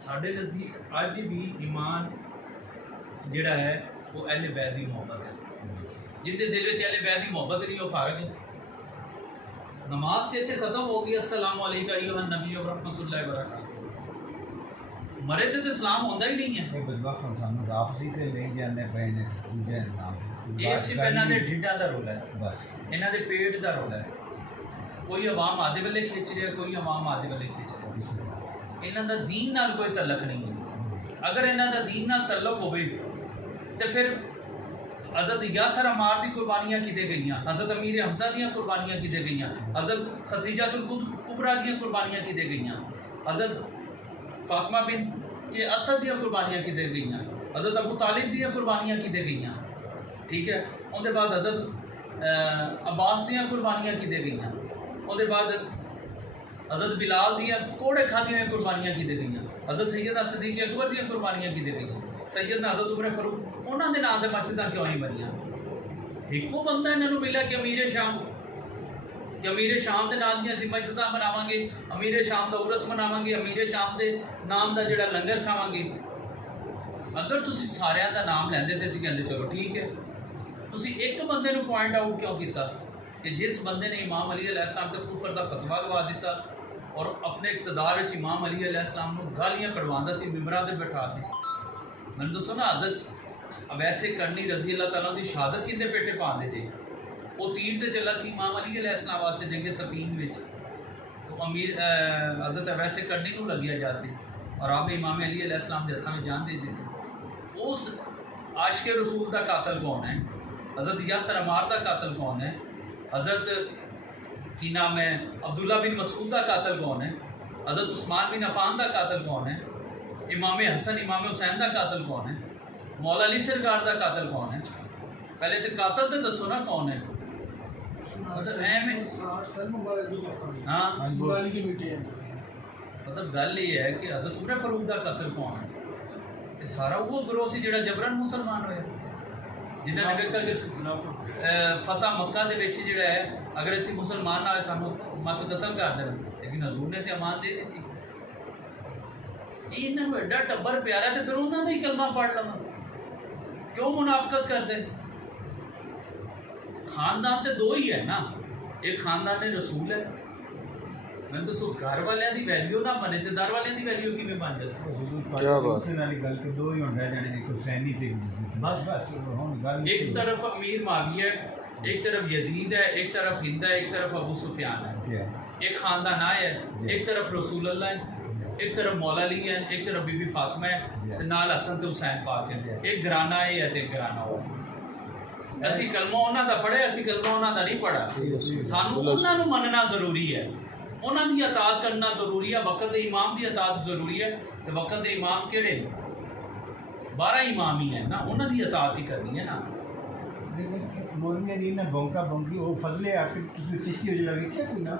साढ़े नज़दीक अज भी ईमान जिहड़ा है वो अहले बैत की मुहब्बत है। जिंदे दिल में अहले बैत की मुहब्बत नहीं वो फारग है। नमाज से इतने खत्म हो गई अस्सलाम वालेकुम अय्युहन नबी व रहमतुल्लाहि व बरकातहू, मरे तो सलाम होंदा ही नहीं है। ये सिर्फ इन्हां दे ढिड्डां दा रोला है, बस इन्हां दे पेट दा रोला है। कोई अवाम आदे वाले खिंच रहा, कोई अवाम आदे वाले खिंच रहा। इन्हां दा दीन नाल कोई तल्लक नहीं है। अगर इन्हां दा दीन नाल तल्लक होवे तो फिर हज़रत यासर अमार की कुर्बानियाँ किते गई, हज़रत अमीर हमजा दी कुर्बानियाँ किते गई, हज़रत खदीजातुल कुबरा दी कुर्बानियाँ किते गई, हज़रत फातिमा बिन के असद दी कुर्बानियाँ किते गई, हज़रत अबू तालिब दी कुर्बानियाँ किते गई। ठीक है, उनके बाद हज़रत अब्बास दी कुर्बानियाँ किते गई, उनके बाद हज़रत बिलाल दी कोड़े खादियाँ कुर्बानियाँ किते गई, हज़रत सैयदना सदीक अकबर दी कुर्बानियाँ किते गई, सैयदना हज़रत उमर फारूक उन्होंने नाम से मस्जिद क्यों नहीं बनिया। एको बंदा इन्होंने मिला कि अमीर शाम के नाम दी मस्जिद बनावांगे, अमीर शाम का उरस मनावांगे, अमीर शाम के नाम का जोड़ा लंगर खावांगे। अगर तुम सारिया का नाम लेंदे तो असीं कहंदे चलो ठीक है। तुसीं एक बंदे नूं पॉइंट आउट क्यों किया कि जिस बंदे ने इमाम अली अलैहिस्सलाम ते कुफर का फतवा लवा दिता और अपने इक़्तिदार विच इमाम अली अलैहिस्सलाम नूं गालियां कढ़वांदा सी, मिंबरां ते बिठा के। मैंने दसो ना, हज़रत अवैसे करनी रज़ी अल्लाह तआला दी शहादत किंदे पेटे पांदे जे। वो तीर से चला सी इमाम अली अलैहिस्सलाम वास्ते जंगे सफीन विच, तो अमीर हज़रत अवैसे करनी नूं लगिया जाते और आपने इमाम अली अलैहिस्सलाम के हत्थों में जान दे दी। उस आशिक़े रसूल का कातल कौन है? हज़रत यासर अमार का कातल कौन है? हज़रत की नाम है अब्दुल्ला बिन मसूद का कातल कौन है? हज़रत उस्मान बिन अफ़ान का कातल कौन है? इमाम हसन इमाम हुसैन का कातल कौन है? मौला अली सरकार का कातल कौन है? पहले तो कातल तो दसो ना कौन है। मतलब मतलब गल ये है कि हज़रत उमर फारूक का कातल कौन है? ये सारा वो ग्रोह से जो जबरन मुसलमान होया, जिन्होंने देखा कि फतह मक्का दे विच जिहड़ा है अगर असीं मुसलमान ना सानू मत कतल कर देना, लेकिन हजूर ने तो अमान दे दी। इन्होंने एडा टब्बर प्यारा तो फिर उन्होंने ही कलमा पढ़ लवा, क्यों मुनाफकत करते? खानदान तो दो ही है ना, एक खानदान ने रसूल है। मैं दसो घर वाले की वैल्यू ना बने तो दर वाले की वैल्यू किवें बन जाए? क्या बात दो ही होंगे हुसैनी ते बस एक तरफ अमीर माविया है, एक तरफ यजीद है, एक तरफ हिंद है, एक तरफ अबू सुफियान है। एक खानदान है, एक तरफ रसूल अल्लाह है, एक तरफ मौला अली है, एक तरफ बीबी फातिमा है, नाल हसन तो हुसैन पाक है। एक घराना है या एक घराना हो। असी कलमा उन्हां दा पढ़े, असी कलमा उन्हां दा नहीं पढ़ा। सानू उन्हां नूं मनना जरूरी है, उन्हां दी अतात करना जरूरी है। वक्त दे इमाम दी अतात जरूरी है। तो वक्त दे इमाम किहड़े? 12 इमाम ही है ना, उन्हां दी अतात ही करनी है ना। मौलवी दी ना बौंका बौंकी वो फजले आके तुसी चिश्ती हो जड़ा वेख्या कोई ना